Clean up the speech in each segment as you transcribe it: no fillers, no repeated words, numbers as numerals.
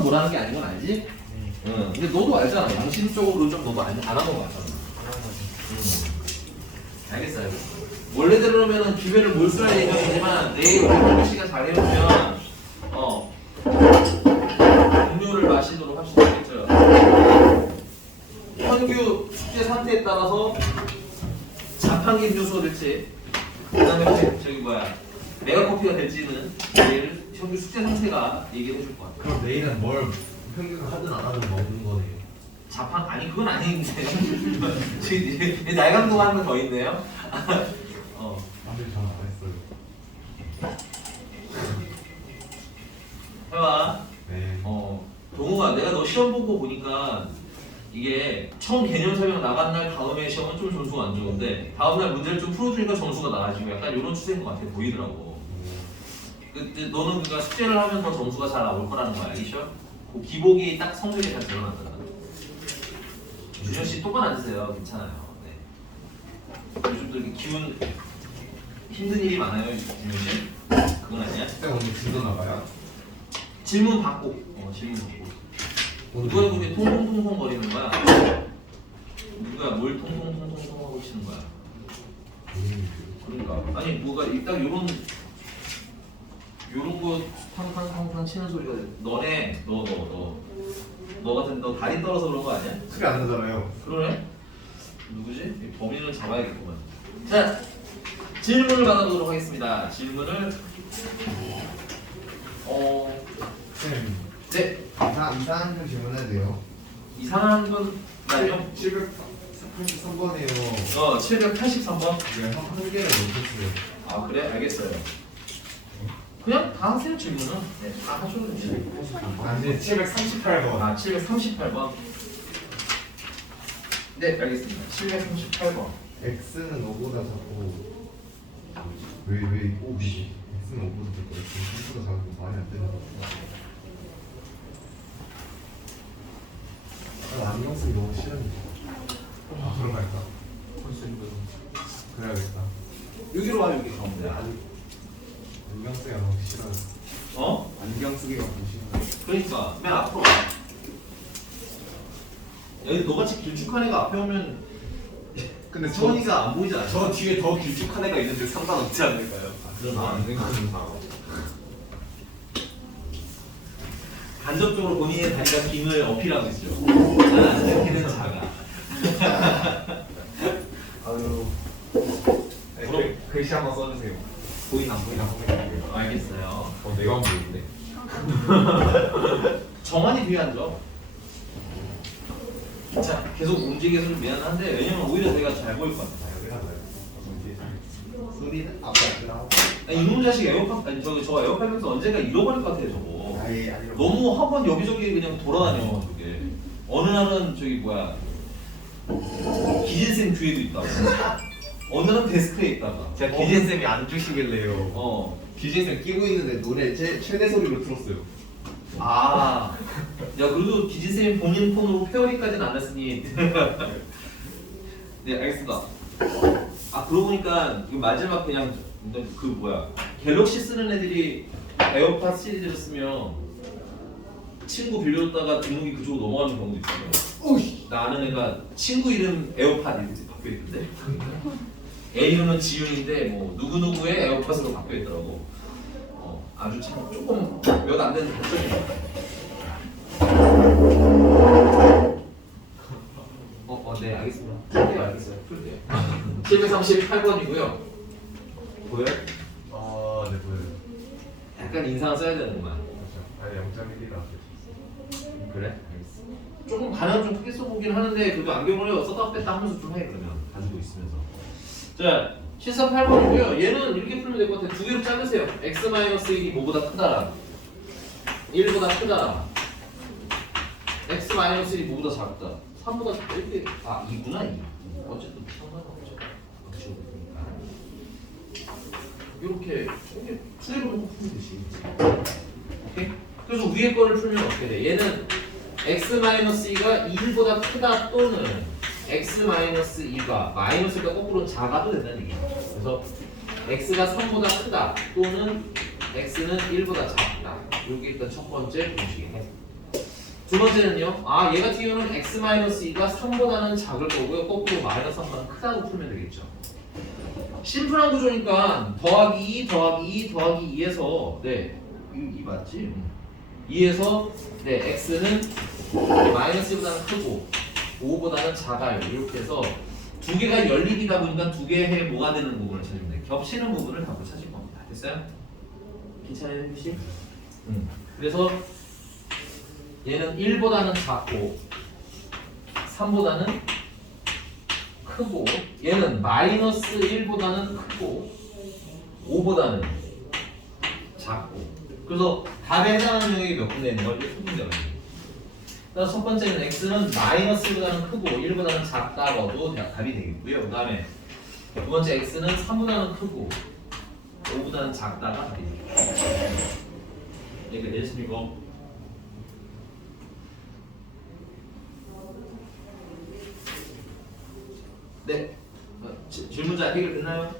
수학을 못하는 게 아닌 건 알지? 응. 근데 너도 알잖아. 양심적으로 좀 너도 안 하는 거 같잖아. 알겠어요. 원래대로라면은 기회를 몰수할 예정이지만 내일 오늘 씨가 잘해오면 음료를 마시도록 합시다. 알겠죠? 현규 숙제 상태에 따라서 자판기 음료수가 될지 그 다음에 저기 뭐야 메가커피가 될지는 내일 현규 숙제 상태가 얘기해 줄 것 같아요. 그럼 내일은 뭘 평균 하든 안 하든 먹는 거네요. 자판 아니 그건 아닌데 지금 날강도 하는 거 더 있네요. 아직 전안 했어요. 해봐. 네. 동우가 내가 너 시험 보고 보니까 이게 처음 개념 설명 나간 날 다음에 시험은 좀 점수가 안 좋은데 다음날 문제를 좀 풀어주니까 점수가 나아지고 약간 이런 추세인 것 같아 보이더라고. 근데 너는 그러니까 숙제를 하면 더 점수가 잘 나올 거라는 거야, 알겠죠? 그 기복이 딱 성적에 잘 드러난다. 주현 씨 똑바로 앉으세요. 괜찮아요. 네. 요즘도 이렇게 기운 힘든 일이 많아요, 주현 씨? 그건 아니야? 쌤 오늘 진도 나가요? 질문 받고. 질문 받고. 누가 그게 통통통통 거리는 거야? 누가 뭘 통통통통 하고 치는 거야? 그러니까 아니 뭐가 딱 요런 거 탕탕탕탕 치는 소리가 너네 너 같은 너 다리 떨어서 그런 거 아니야? 소리 안 나잖아요. 그러네? 누구지? 범인을 잡아야겠구만. 자 질문을 받아보도록 하겠습니다. 질문을 쌤 네 이상한 좀 질문해도 돼요? 이상한 건 아니요. 783번이에요. 783번. 네, 한 개를 못했어요. 아 그래? 알겠어요. 그냥 다 하세요 질문은. 네, 다 하셔도 돼요. 아니 738번. 아 738번. 네 알겠습니다. 738번. X는 5보다 작고 왜 5이지? X는 5보다 작고 X는 3보다 작고 말이 안 되는 거. 안경 쓰기 너무 싫은데. 그런 거 할까? 그래야겠다. 여기로 와 여기 가운데. 안경 쓰기가 너무 싫어요. 안경 쓰기가 너무 싫어요. 그러니까 맨 앞으로 와. 여기 너같이 길쭉한 애가 앞에 오면 근데 서원이가 안 보이지 않아? 저 뒤에 더 길쭉한 애가 있는데 상관없지 않을까요? 그러나 생각은 간접적으로 본인의 다리가 김을 어필하고 있죠. 나는 걔는 작아. 아유. 그럼 글씨 한번 써주세요. 보이나 안 보이나 보이나? 알겠어요. 내가 안 보이는데. 정환이 뒤에 앉아. 자 계속 움직여서 좀 미안한데 왜냐면 오히려 내가 잘 보일 것 같아. 여기 하나요? 소리는 앞에 나오고. 아니, 이놈 자식 에어팟 아니 저 에어팟면서 언젠가 잃어버릴 것 같아 저거. 아니 너무 학원 여기저기 그냥 돌아다녀 저게. 어느 날은 저기 뭐야 기진쌤 뒤에도 있다고. 어느 날은 데스크에 있다가. 제가 기진 쌤이 안 주시길래요. 기진 쌤 끼고 있는데 노래 최대 소리로 틀었어요. 아, 야 그래도 기진쌤이 본인 폰으로 페어리까지는 안 했으니. 네 알겠습니다. 아 그러고 보니까 이거 마지막 그냥 그 뭐야 갤럭시 쓰는 애들이 에어팟 시리즈를 쓰면 친구 빌려줬다가 등록이 그쪽으로 넘어가는 경우도 있잖아요. 오이. 나 아는 애가 친구 이름 에어팟 이렇게 바뀌어있던데. 애 이름은 지윤인데 뭐 누구누구의 에어팟으로 바뀌어있더라고. 아주 참 조금 몇 안 되는 결정입니다. 네 알겠습니다. 풀게요 알겠어요. 풀게요. 738번이고요. 보여요? 네 보여요. 약간 인상을 써야 되는구만. 아니 0.1이라. 그래? 조금 가량 좀 크게 써보긴 하는데 그래도 안경을 썼다 뺐다 하면서 좀 해 그러면 가지고 있으면서. 자 738번이고요. 얘는 이렇게 풀면 될 것 같아요. 두 개로 자르세요. x-1이 뭐보다 크다라 1보다 크다라 x-1이 뭐보다 작다 3보다 작다 이렇게 2구나 2. 어쨌든 상관없죠. 이렇게 두 개로 놓고 풀면 되지. 오케이? 그래서 위에 거를 풀면 어떻게 돼? 얘는 x-2가 1보다 크다 또는 x-2가 마이너스가 거꾸로 작아도 된다는 얘기야. 그래서 x가 3보다 크다 또는 x는 1보다 작다. 이게 일단 첫 번째 공식이네. 두 번째는요. 아, 얘 같은 경우는 x-2가 3보다는 작을 거고요. 거꾸로 마이너스 3보다 크다고 풀면 되겠죠. 심플한 구조니까 더하기 2 더하기 2 더하기 2에서 네, 이 맞지? 2에서 네, x는 마이너스 1보다는 크고 5보다는 작아요. 이렇게 해서 두 개가 연립이다 보니까 두 개의 뭐가 되는 부분을 찾으면 돼요. 겹치는 부분을 답으로 찾을 겁니다. 됐어요? 괜찮아요, 혜미씨? 그래서 얘는 1보다는 작고 3보다는 크고 얘는 마이너스 1보다는 크고 5보다는 작고 그래서 답에 해당하는 영역이 몇 군데 있는 거죠? 2군데가 그래서 첫 번째는 x는 마이너스 1보다는 크고 1보다는 작다고도 답이 되겠고요. 그 다음에 두 번째 x는 3보다는 크고 5보다는 작다가 답이 되겠습니다. 여기까지 됐습니까? 네. 질문자 해결됐나요?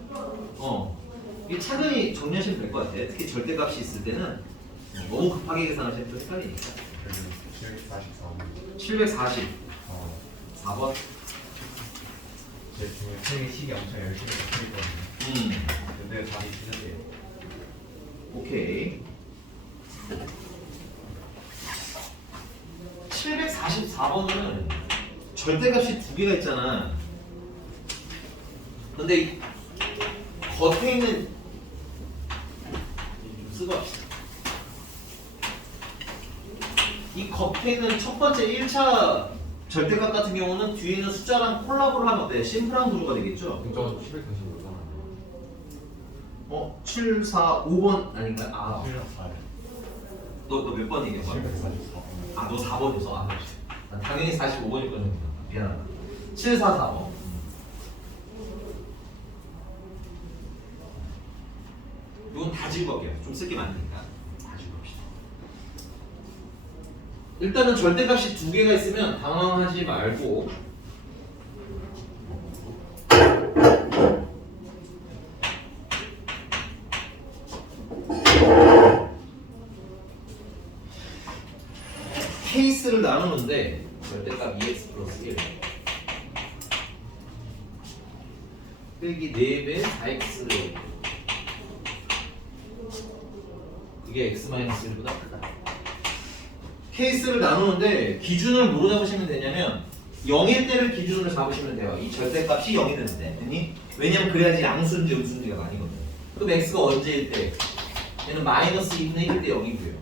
이게 차근히 정리하시면 될 것 같아요. 특히 절대값이 있을 때는 너무 급하게 계산하시면 좀 헷갈리니까. 740. 4번. 제 생식이 엄청 열심히 했거든요. 근데 답이 틀렸대요. 오케이. 744번은 절대값이 두 개가 있잖아. 근데 이 겉에 있는 좀 쓰고 합시다. 이 겉에 있는 첫 번째 1차 절대값 같은 경우는 뒤에 있는 숫자랑 콜라보를 하면 어때? 심플한 구조가 되겠죠? 저 745잖아요. 7, 4, 5번 아닌가? 아, 704. 너 몇 번 얘기한 거야? 744. 아, 너 4번이었어? 아, 난 당연히 45번일 거는 미안하다. 7, 4, 4번. 이건 다 지고 갈게요. 좀 쓸 게 많으니까. 다 지고 갑시다. 일단은 절대값이 두 개가 있으면 당황하지 말고 케이스를 나누는데 절대값 2x 플러스 1 빼기 4배 4x 그게 x-1보다 크다. 케이스를 나누는데 기준을 뭐로 잡으시면 되냐면 0일 때를 기준으로 잡으시면 돼요. 이 절대값이 0이 되는데 됐니? 왜냐면 그래야지 양수인지 음수인지가 나뉘거든. 그럼 x가 언제일 때? 얘는 마이너스 2분의 1일 때 0이고요.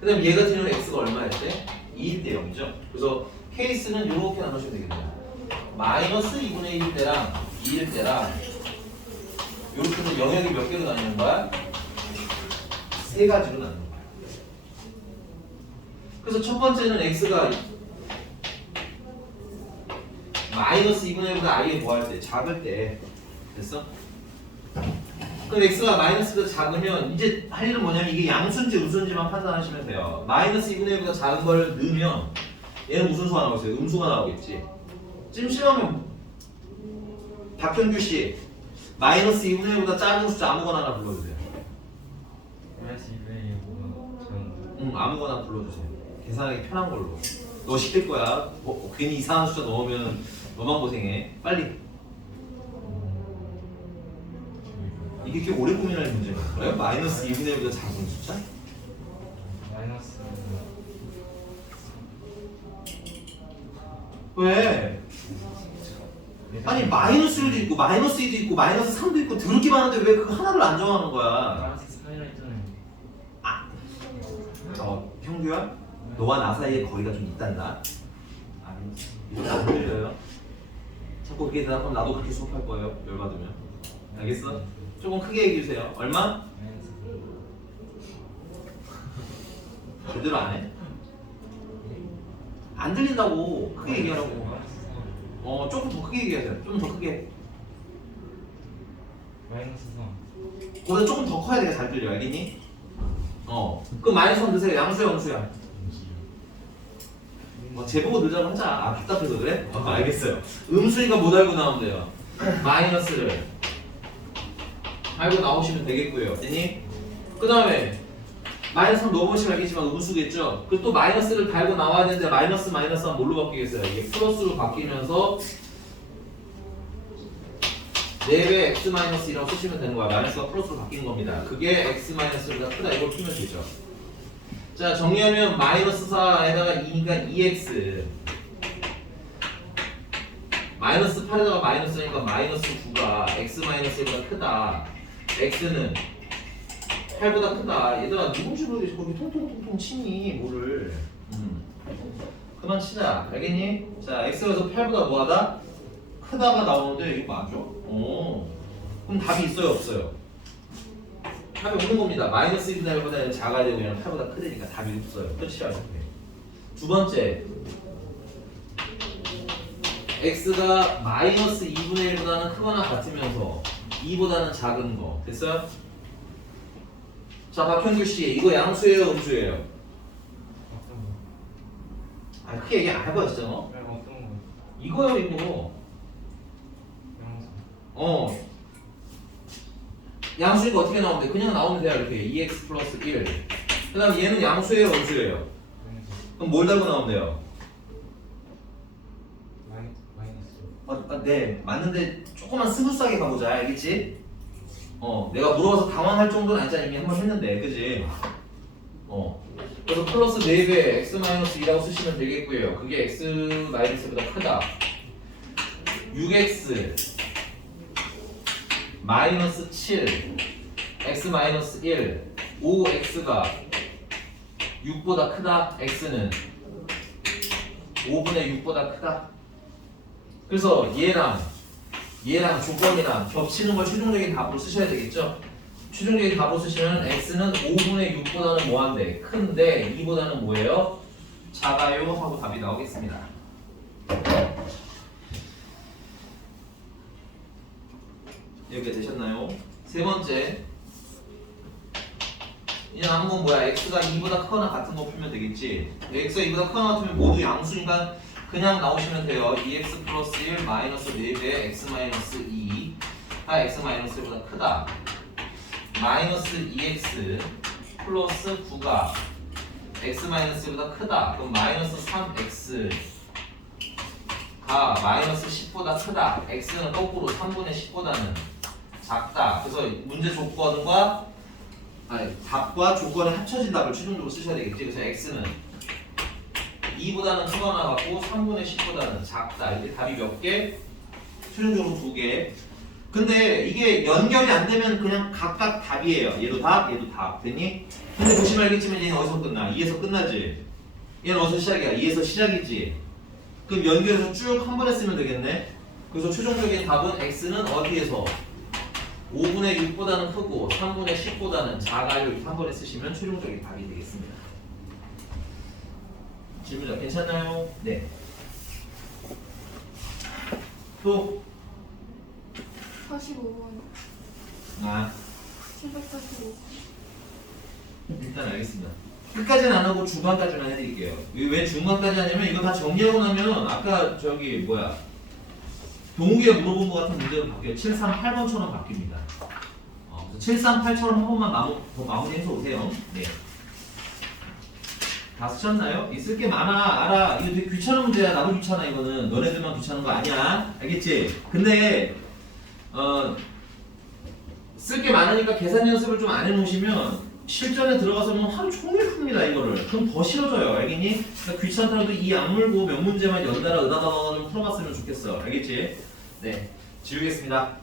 그 다음 얘 같은 경우는 x가 얼마일 때? 2일 때 0이죠. 그래서 케이스는 이렇게 나누시면 되겠네요. 마이너스 2분의 1일 때랑 2일 때랑 이렇게 해서 영역이 몇 개로 나뉘는 거야? 세 가지로 나누는 거야. 그래서 첫 번째는 x가 마이너스 2분의 1보다 i에 뭐 할 때? 작을 때. 됐어? 그럼 x가 마이너스보다 작으면 이제 할 일은 뭐냐면 이게 양수인지 음수인지만 판단하시면 돼요. 마이너스 2분의 1보다 작은 걸 넣으면 얘는 무슨 수가 나오겠어요? 음수가 나오겠지. 찜심하면 박현규 씨 마이너스 2분의 1보다 작은 숫자 아무거나 하나 불러주세요. 마이너스 2분의 1보다 작은 응, 아무거나 불러주세요. 계산하기 편한 걸로. 너 시킬 거야. 괜히 이상한 숫자 넣으면 너만 고생해. 빨리. 이게 이렇게 오래 고민할 문제가 그래요? 마이너스 2분의 1보다 작은 숫자? 마이너스 왜? 아니 마이너스 1도 있고 마이너스 2도 있고 마이너스 3도 있고 더럽게 많은데 왜 그거 하나를 안 정하는 거야? 마이너스 4이라 했잖아요. 형규야? 너와 나 사이에 거리가 좀 있단다. 이렇게 안 들려요? 자꾸 그렇게 대답하면 나도 그렇게 수업할 거예요. 열받으면. 알겠어? 조금 크게 얘기해 주세요. 얼마? 마이너스 제대로 안 해? 안 들린다고 크게 얘기하라고. 조금 더 크게 얘기하세요. 좀 더 크게. 마이너스 3. 보다 조금 더 커야 내가 잘 들려. 알겠니? 그럼 마이너스 3 드세요. 양수야, 음수야? 제보고 늘자고 하자. 아, 답답해서 그래? 알겠어요. 음수니까 못 알고 나오면 돼요. 마이너스를 알고 나오시면 되겠고요. 됐니? 그 다음에 마이너스 하면 넣어보시면 알겠지만 음수겠죠? 그리고 또 마이너스를 달고 나와야 되는데 마이너스 하면 뭘로 바뀌겠어요? 이게 플러스로 바뀌면서 4배 x-1이라고 쓰시면 되는 거야. 마이너스가 플러스로 바뀌는 겁니다. 그게 x-보다 크다. 이걸 풀면 되죠. 자, 정리하면 마이너스 4에다가 2니까 2x 마이너스 8에다가 마이너스니까 마이너스 9가 x-1보다 크다. x는 8보다 크다. 얘들아 누군지 모르겠어. 거기 통통통통 치니 뭐를. 그만 치자. 알겠니? 자, x에서 8보다 뭐하다? 크다가 나오는데 이거 맞죠? 오. 그럼 답이 있어요 없어요? 답이 없는 겁니다. 마이너스 2분의 1보다 작아야 되고 그냥 8보다 크다니까 답이 없어요. 끝이야. 두 번째 x가 마이너스 2분의 1보다는 크거나 같으면서 2보다는 작은 거 됐어요? 자 박현규 씨 이거 양수예요 음수예요? 어떤 거? 아 크게 얘기 안 해봐 진짜 너? 네, 어떤 거? 이거요 이거 영수. 양수니까 어떻게 나오면 돼? 그냥 나오면 돼요 이렇게 2x 플러스 1. 그 다음 얘는 양수예요 음수예요? 마이너스. 그럼 뭘 달고 나오면 돼요? 마이너스. 네 맞는데 조금만 스무스하게 가보자 알겠지? 내가 물어봐서 당황할 정도는 아니잖아 이미 한 번 했는데 그지? 그래서 플러스 4배 x-2라고 쓰시면 되겠고요 그게 x-보다 크다 6x 마이너스 7 x-1 5x가 6보다 크다 x는 5분의 6보다 크다 그래서 얘랑 조건이랑 겹치는 걸 최종적인 답으로 쓰셔야 되겠죠? 최종적인 답으로 쓰시면 x는 5분의 6보다는 뭐한데? 큰데 2보다는 뭐예요? 작아요 하고 답이 나오겠습니다. 이렇게 되셨나요? 세 번째 이제 남은 건 뭐야? x가 2보다 크거나 같은 거 풀면 되겠지? x가 2보다 크거나 같으면 모두 양수니까 그냥 나오시면 돼요. 2x 플러스 1 마이너스 4배 x 마이너스 2 x-1보다 크다. 마이너스 2x 플러스 9가 x-1보다 크다. 그럼 마이너스 3x가 마이너스 10보다 크다. x는 거꾸로 3분의 10보다는 작다. 그래서 문제 조건과 답과 조건이 합쳐진 답을 최종적으로 쓰셔야 되겠지. 그래서 x는 2보다는 크거나 같고 3분의 10보다는 작다. 이렇게 답이 몇 개? 최종적으로 2개. 근데 이게 연결이 안 되면 그냥 각각 답이에요. 얘도 답, 얘도 답. 됐니? 근데 보시면 알겠지만 얘는 어디서 끝나? 2에서 끝나지? 얘는 어디서 시작이야? 2에서 시작이지? 그럼 연결해서 쭉 한 번에 쓰면 되겠네? 그래서 최종적인 답은 x는 어디에서? 5분의 6보다는 크고 3분의 10보다는 작아요. 이렇게 한 번에 쓰시면 최종적인 답이 되겠습니다. 질문자 괜찮나요? 네. 또 45번 745. 일단 알겠습니다. 끝까지는 안 하고 중간까지만 해드릴게요. 왜 중간까지 하냐면 이거 다 정리하고 나면 아까 저기 뭐야 동욱이가 물어본 것 같은 문제로 바뀌어요. 738번처럼 바뀝니다. 그래서 738처럼 한 번만 더 마무리해서 오세요. 네. 다 쓰셨나요? 있을 게 많아 알아. 이거 되게 귀찮은 문제야. 나도 귀찮아 이거는. 너네들만 귀찮은 거 아니야. 알겠지? 근데 쓸 게 많으니까 계산 연습을 좀 안 해놓으시면 실전에 들어가서는 하루 종일 풉니다 이거를. 그럼 더 싫어져요. 알겠니? 그러니까 귀찮더라도 이 악물고 몇 문제만 연달아 으다다다는 풀어봤으면 좋겠어. 알겠지? 네. 지우겠습니다.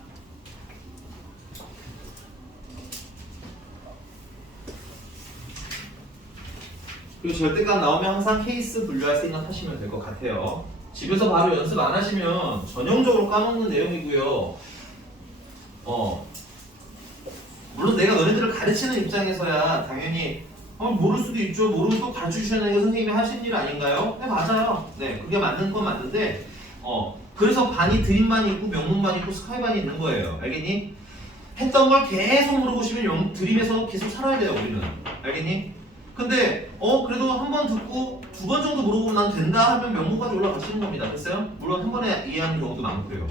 그리고 절대값 나오면 항상 케이스 분류할 생각하시면 될 것 같아요. 집에서 바로 연습 안 하시면 전형적으로 까먹는 내용이고요. 물론 내가 너네들을 가르치는 입장에서야 당연히 모를 수도 있죠. 모르면 또 가르쳐 주셔야 되는 게 선생님이 하신 일 아닌가요? 네 맞아요. 네 그게 맞는 건 맞는데 그래서 반이 드림반이 있고 명문반이 있고 스카이반이 있는 거예요. 알겠니? 했던 걸 계속 물어보시면 드림에서 계속 살아야 돼요 우리는. 알겠니? 근데 그래도 한 번 듣고 2번 정도 물어보면 난 된다 하면 명문까지 올라가시는 겁니다. 됐어요? 물론 한 번에 이해하는 경우도 많고요.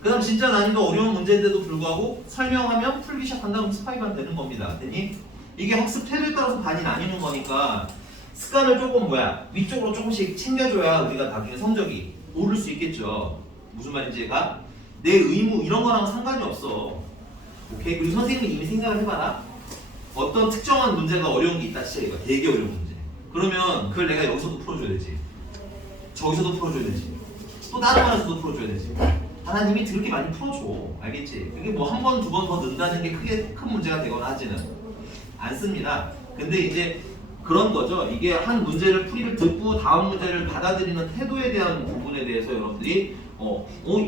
그 다음 진짜 난이도 어려운 문제인데도 불구하고 설명하면 풀기 시작한다 그럼 스파이반 되는 겁니다. 됐니? 이게 학습 태도에 따라서 반이 나뉘는 거니까 습관을 조금 위쪽으로 조금씩 챙겨줘야 우리가 나중에 성적이 오를 수 있겠죠. 무슨 말인지가 내 의무 이런 거랑 상관이 없어. 오케이? 그리고 선생님이 이미 생각을 해봐라. 어떤 특정한 문제가 어려운 게 있다 치자. 이거 되게 어려운 문제. 그러면 그걸 내가 여기서도 풀어줘야 되지. 저기서도 풀어줘야 되지. 또 다른 거에서도 풀어줘야 되지. 하나님이 그렇게 많이 풀어줘. 알겠지? 그게 뭐 한 번, 두 번 더 넣는다는 게 크게 큰 문제가 되거나 하지는 않습니다. 근데 이제 그런 거죠. 이게 한 문제를 풀이를 듣고 다음 문제를 받아들이는 태도에 대한 부분에 대해서 여러분들이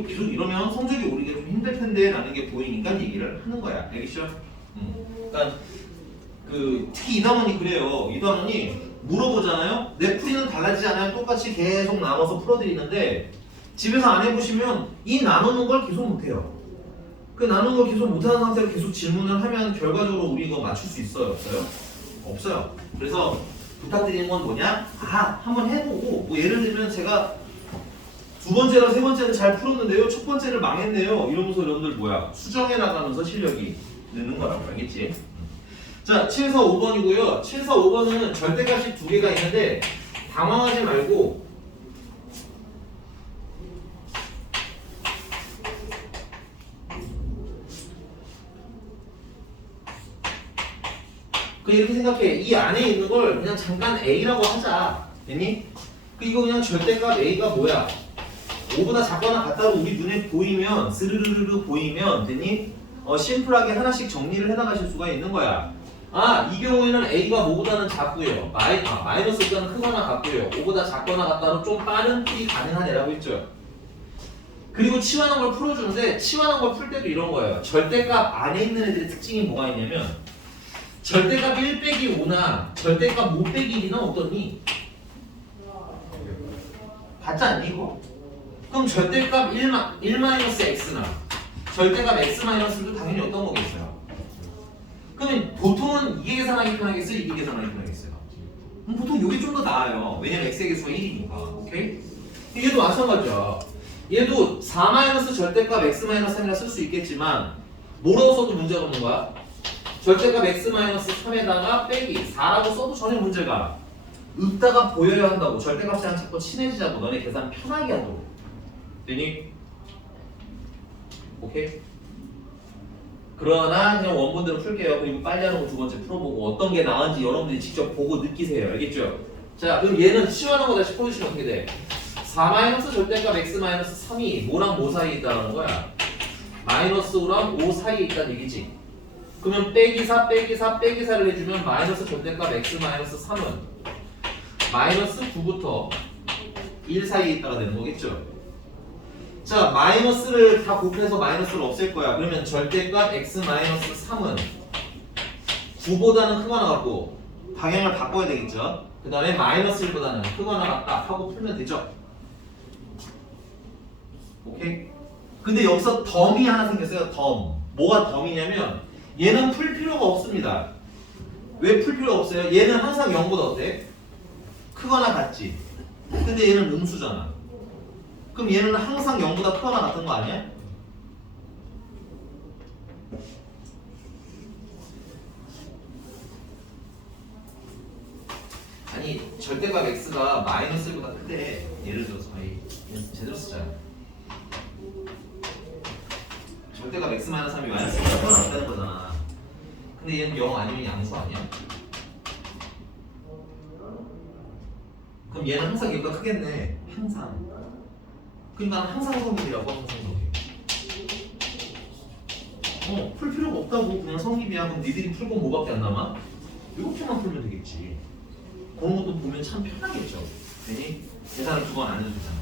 계속 이러면 성적이 오르기 좀 힘들 텐데 라는 게 보이니까 얘기를 하는 거야. 알겠죠? 그러니까 특히 이 단원이 그래요. 이 단원이 물어보잖아요. 내 풀이는 달라지지 않아요. 똑같이 계속 나눠서 풀어드리는데 집에서 안 해보시면 이 나누는 걸 계속 못해요. 그 나누는 걸 계속 못하는 상태로 계속 질문을 하면 결과적으로 우리 이거 맞출 수 있어요? 없어요? 없어요. 그래서 부탁드리는 건 뭐냐? 한번 해보고 뭐 예를 들면 제가 두 번째랑 세 번째는 잘 풀었는데요. 첫 번째를 망했네요. 이러면서 여러분들 수정해 나가면서 실력이 느는 거라고. 알겠지? 자, 7, 4, 5번이고요. 7, 4, 5번은 절대값이 두 개가 있는데 당황하지 말고 이렇게 생각해. 이 안에 있는 걸 그냥 잠깐 A라고 하자. 됐니? 이거 그냥 절대값 A가 뭐야? 5보다 작거나 같다고 우리 눈에 보이면 스르르르 보이면 됐니? 심플하게 하나씩 정리를 해나가실 수가 있는 거야. 이 경우에는 A가 5보다는 작고요. 마이너스 보다는 크거나 같고요. 5보다 작거나 같다로 좀 빠른 풀이 가능한 애라고 했죠. 그리고 치환한 걸 풀어주는데 치환한 걸 풀 때도 이런 거예요. 절대값 안에 있는 애들의 특징이 뭐가 있냐면 절대값 1 빼기 5나 절대값 5 빼기 1이나 어떠니? 같지 않니 이거? 그럼 절대값 1-x나 절대값 x-도 당연히 어떤 거겠어요? 그러면 보통은 이게 계산하기 편하겠어요? 이게 계산하기 편하겠어요? 보통 이게 좀 더 나아요. 왜냐면 x의 개수가 1이니까. 오케이? 얘도 마찬가지야. 얘도 4 절대값 x-3이라 쓸 수 있겠지만 뭐라고 써도 문제가 없는 거야? 절대값 x-3에다가 빼기 4라고 써도 전혀 문제가 없다가 보여야 한다고. 절대값이랑 자꾸 친해지자고. 너네 계산 편하게 하도록. 되니? 오케이? 그러나 그냥 원본대로 풀게요. 그리고 빨리 하는 거 두 번째 풀어보고 어떤 게 나은지 여러분들이 직접 보고 느끼세요. 알겠죠? 자, 그럼 얘는 치환한 거 다시 풀어주시면 어떻게 돼? 4 절대값 x-3이 뭐랑 뭐 사이에 있다는 거야? 마이너스 5랑 5 사이에 있다는 얘기지. 그러면 빼기 4 빼기 4 빼기 4를 해주면 마이너스 절대값 x-3은 마이너스 9부터 1 사이에 있다가 되는 거겠죠? 자, 마이너스를 다 곱해서 마이너스를 없앨 거야. 그러면 절대값 x-3은 9보다는 크거나 같고 방향을 바꿔야 되겠죠? 그 다음에 마이너스 1보다는 크거나 같다 하고 풀면 되죠? 오케이? 근데 여기서 덤이 하나 생겼어요. 덤. 뭐가 덤이냐면 얘는 풀 필요가 없습니다. 왜 풀 필요가 없어요? 얘는 항상 0보다 어때? 크거나 같지? 근데 얘는 음수잖아. 그럼 얘는 항상 0보다 크거나 같은 거 아니야? 아니 절대값 x가 마이너스 1보다 크대. 예를 들어서 제대로 쓰자. 절대값 x-3이 마이너스 1보다 크거나 같다는 거잖아. 근데 얘는 0 아니면 양수 아니야? 그럼 얘는 항상 0보다 크겠네. 항상. 그러니까 항상 성립이라고. 항상 성립. 풀 필요가 없다고. 그냥 성립이야. 그럼 니들이 풀고 뭐밖에 안 남아? 이렇게만 풀면 되겠지. 그런 것도 보면 참 편하겠죠. 괜히 계산을 두 번 안 해주잖아.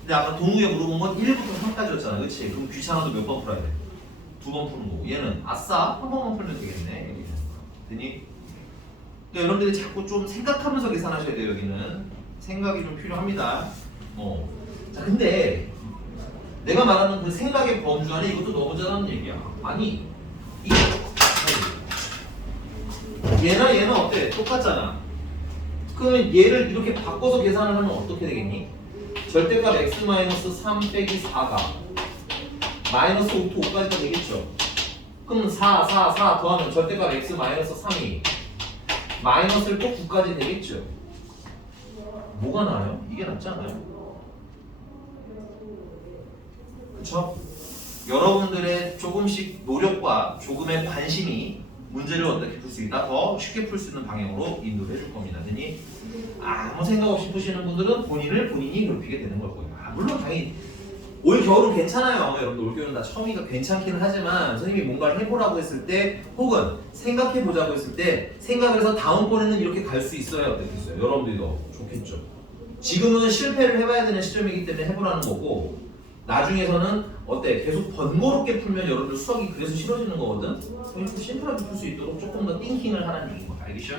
근데 아까 동욱이가 물어본 건 1부터 3까지였잖아. 그치? 그럼 귀찮아도 몇 번 풀어야 돼? 두 번 푸는 거고. 얘는 아싸 한 번만 풀면 되겠네. 되니? 그러니까 여러분들이 자꾸 좀 생각하면서 계산하셔야 돼요. 여기는 생각이 좀 필요합니다. 자, 근데 내가 말하는 그 생각의 범주 안에 이것도 너무 잘하는 얘기야. 아니 이거 얘나 얘는 어때? 똑같잖아. 그러면 얘를 이렇게 바꿔서 계산을 하면 어떻게 되겠니? 절대값 x-3 빼기 4가 마이너스 5부터 5까지가 되겠죠. 그럼 4 더하면 절대값 x 마이너스 3이 마이너스를 꼭 9까지 되겠죠. 뭐가 나아요? 이게 낫지 않아요? 그쵸? 여러분들의 조금씩 노력과 조금의 관심이 문제를 어떻게 풀 수 있다? 더 쉽게 풀 수 있는 방향으로 인도를 해줄 겁니다. 그러니 아무 생각 없이 푸시는 분들은 본인이 괴롭히게 되는 걸 거예요. 물론 당연히 올 겨울은 괜찮아요. 여러분들 올 겨울은 다 처음이니까 괜찮기는 하지만 선생님이 뭔가를 해보라고 했을 때 혹은 생각해보자고 했을 때 생각을 해서 다음번에는 이렇게 갈 수 있어야 어떻겠어요? 여러분들이 더 좋겠죠. 지금은 실패를 해봐야 되는 시점이기 때문에 해보라는 거고 나중에서는 어때? 계속 번거롭게 풀면 여러분들 수학이 그래서 싫어지는 거거든? 좀 심플하게 풀 수 있도록 조금 더 띵킹을 하라는 얘기인 거야. 알겠죠?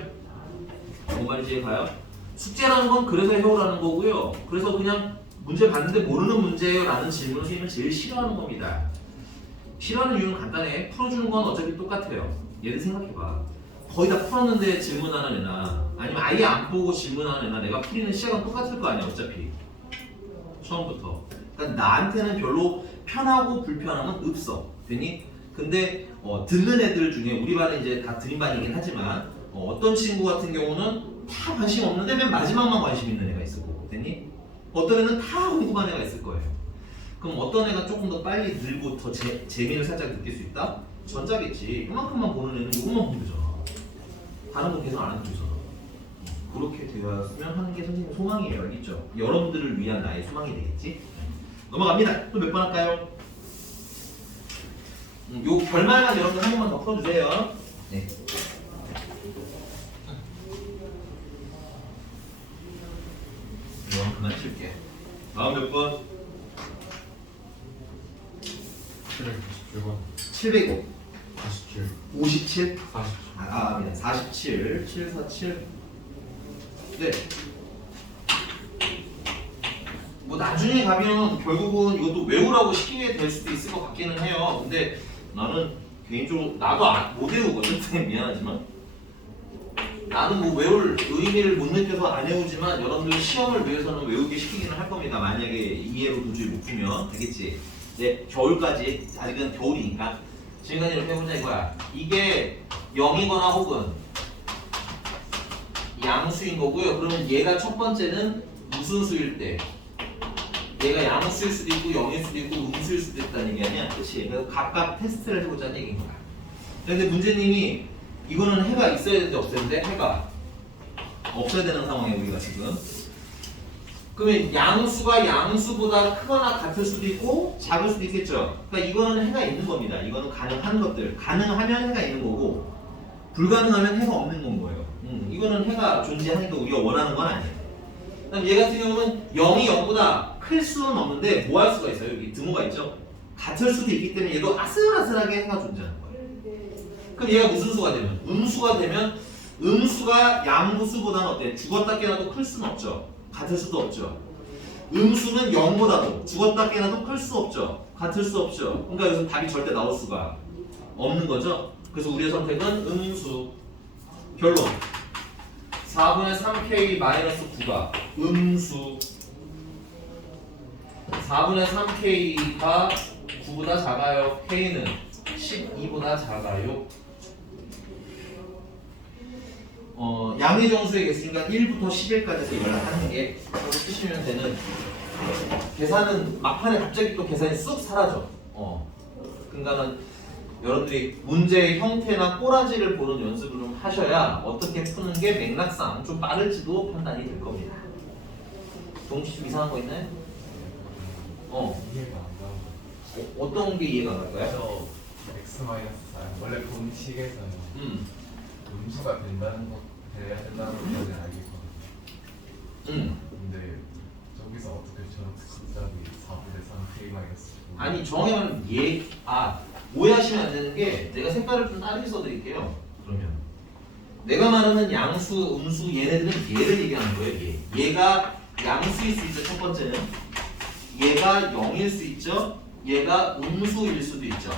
뭔 말인지 이해가요? 숙제라는 건 그래서 해오라는 거고요. 그래서 그냥 문제 봤는데 모르는 문제예요 라는 질문을 선생님은 제일 싫어하는 겁니다. 싫어하는 이유는 간단해. 풀어주는 건 어차피 똑같아요. 얘를 생각해봐. 거의 다 풀었는데 질문하는 애나 아니면 아예 안 보고 질문하는 애나 내가 풀리는 시작은 똑같을 거 아니야 어차피 처음부터. 그러니까 나한테는 별로 편하고 불편함은 없어. 됐니? 근데 듣는 애들 중에 우리 반은 이제 다 드림반이긴 하지만 어떤 친구 같은 경우는 다 관심 없는데 맨 마지막만 관심 있는 애가 있을 거고. 됐니? 어떤 애는 다 궁금한 애가 있을 거예요. 그럼 어떤 애가 조금 더 빨리 늘고 더 재미를 살짝 느낄 수 있다? 전자겠지. 이만큼만 보는 애는 이것만 보면 되잖아. 다른 거 계속 안 해도 되잖아. 그렇게 되었으면 하는 게 선생님 소망이에요. 알겠죠? 여러분들을 위한 나의 소망이 되겠지? 넘어갑니다. 또 몇 번 할까요? 요 결말만 여러분들 한 번만 더 풀어주세요. 네. 이건 그만 칠게. 다음 몇 번? 797번 705. 47 57? 47 미안. 47. 747. 네. 뭐 나중에 가면 결국은 이것도 외우라고 시키게 될 수도 있을 것 같기는 해요. 근데 나는 개인적으로 나도 못 외우거든. 미안하지만 나는 뭐 외울 의미를 못 느껴서 안 외우지만 여러분들 시험을 위해서는 외우게 시키기는 할 겁니다. 만약에 이해로 도저히 못 풀면 되겠지. 네, 겨울까지 아직은 겨울이니까 지금까지 이렇게 해보자 이거야. 이게 0이거나 혹은 양수인 거고요. 그러면 얘가 첫 번째는 무슨 수일 때? 얘가 양수일 수도 있고 0일 수도 있고 음수일 수도 있다는 얘기 아니야? 그치? 그래서 각각 테스트를 해보자는 얘기인 거야. 근데 문제님이 이거는 해가 있어야 되는데 없어야 되는데 해가 없어야 되는 상황이야 우리가 지금. 그러면 양수가 양수보다 크거나 같을 수도 있고 작을 수도 있겠죠. 그러니까 이거는 해가 있는 겁니다. 이거는 가능한 것들. 가능하면 해가 있는 거고 불가능하면 해가 없는 건 거예요. 이거는 해가 존재하니까 우리가 원하는 건 아니에요. 그다음 얘 같은 경우는 0이 0보다 클 수는 없는데 뭐 할 수가 있어요? 여기 등호가 있죠? 같을 수도 있기 때문에 얘도 아슬아슬하게 해가 존재하는 거예요. 그럼 얘가 무슨 수가 되면? 음수가 되면 음수가 양수보다는 어때? 죽었다 깨나도 클 수는 없죠. 같을 수도 없죠. 음수는 0보다도 죽었다 깨나도 클 수 없죠. 같을 수 없죠. 그러니까 여기서 답이 절대 나올 수가 없는 거죠. 그래서 우리의 선택은 음수. 결론 4분의 3k-9가 음수 4분의 3k가 9보다 작아요. k는 12보다 작아요. 양의 정수의 개수니까 1부터 10일까지 해서 이걸 하는 게 바로 쓰시면 되는 계산은 막판에 갑자기 또 계산이 쑥 사라져. 그러니까는 여러분들이 문제의 형태나 꼬라지를 보는 연습을 좀 하셔야 어떻게 푸는 게 맥락상 좀 빠를지도 판단이 될 겁니다. 동시 좀 이상한 거 있나요? 이해가 안 나와요. 어떤 게 이해가 안 갈까요? 저 x-4 원래 공식에서는 음수가 된다는 거 돼야 된다는 것까지 알겠거든요. 근데 저기서 어떻게 저렇게 갑자기 4분의 3k-9 아니 정하면 오해하시면 안 되는 게 내가 색깔을 좀 다르게 써드릴게요. 그러면 내가 말하는 양수, 음수 얘네들은 얘를 얘기하는 거예요. 얘가 양수일 수 있죠. 첫 번째는 얘가 0일 수 있죠. 얘가 음수일 수도 있죠.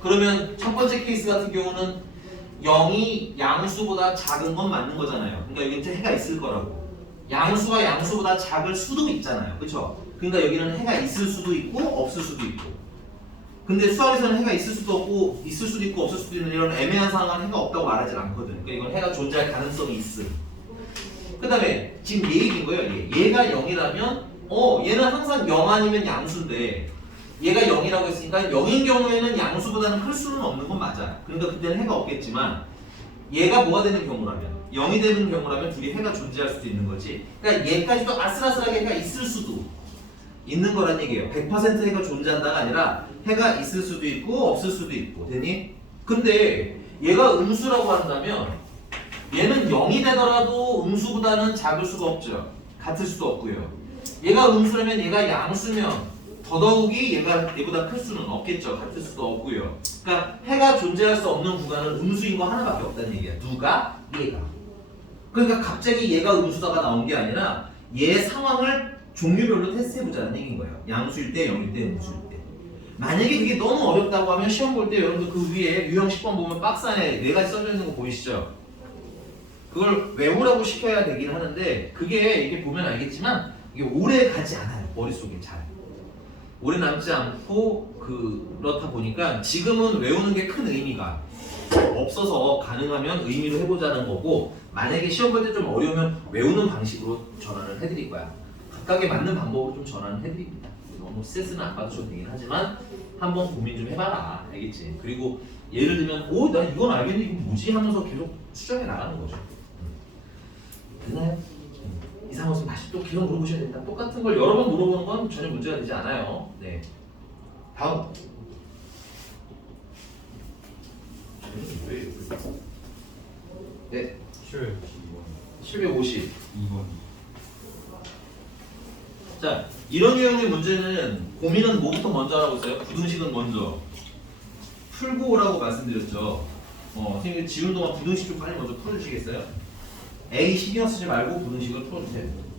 그러면 첫 번째 케이스 같은 경우는 0이 양수보다 작은 건 맞는 거잖아요. 그러니까 여기 이제 해가 있을 거라고. 양수가 양수보다 작을 수도 있잖아요. 그렇죠? 그러니까 여기는 해가 있을 수도 있고 없을 수도 있고. 근데 수학에서는 해가 있을 수도 없고 있을 수도 있고 없을 수도 있는 이런 애매한 상황은 해가 없다고 말하지 않거든. 그러니까 이건 해가 존재할 가능성이 있음. 그 다음에 지금 얘 얘기인 거예요. 얘가 0이라면 얘는 항상 0 아니면 양수인데 얘가 0이라고 했으니까 0인 경우에는 양수보다는 클 수는 없는 건 맞아. 그러니까 그때는 해가 없겠지만 얘가 뭐가 되는 경우라면 0이 되는 경우라면 둘이 해가 존재할 수도 있는 거지. 그러니까 얘까지도 아슬아슬하게 해가 있을 수도 있는 거란 얘기예요. 100% 해가 존재한다가 아니라 해가 있을 수도 있고 없을 수도 있고. 되니? 근데 얘가 음수라고 한다면 얘는 0이 되더라도 음수보다는 작을 수가 없죠. 같을 수도 없고요. 얘가 음수라면 얘가 양수면 더더욱이 얘보다 클 수는 없겠죠. 같을 수도 없고요. 그러니까 해가 존재할 수 없는 구간은 음수인 거 하나밖에 없다는 얘기야. 누가? 얘가. 그러니까 갑자기 얘가 음수다가 나온 게 아니라 얘 상황을 종류별로 테스트해보자는 얘기인 거예요. 양수일 때, 0일 때, 음수일 때. 만약에 그게 너무 어렵다고 하면 시험 볼 때 여러분들 그 위에 유형 10번 보면 박스 안에 4가지 써져 있는 거 보이시죠? 그걸 외우라고 시켜야 되긴 하는데 그게 이게 보면 알겠지만 이게 오래 가지 않아요. 머릿속에 잘. 오래 남지 않고 그렇다 보니까 지금은 외우는 게 큰 의미가 없어서 가능하면 의미로 해보자는 거고 만약에 시험 볼 때 좀 어려우면 외우는 방식으로 전환을 해드릴 거야. 각각에 맞는 방법으로 좀 전환을 해드립니다. 너무 스트레스는 안 받으셔도 되긴 하지만 한번 고민 좀 해봐라. 알겠지? 그리고 예를 들면 나 이건 알겠는데 이거 뭐지? 하면서 계속 수정해 나가는 거죠. 됐나요? 이상한 것은 다시 또 계속 물어보셔야 됩니다. 똑같은 걸 여러 번 물어보는 건 전혀 문제가 되지 않아요. 네. 다음. 네. 750. 2번. 자, 이런 유형의 문제는 고민은 뭐부터 먼저 하라고 했어요? 부등식은 먼저 풀고 오라고 말씀드렸죠. 선생님 지운 동안 부등식 좀 빨리 먼저 풀어주시겠어요? A 신경 쓰지 말고 부등식을 풀어주세요.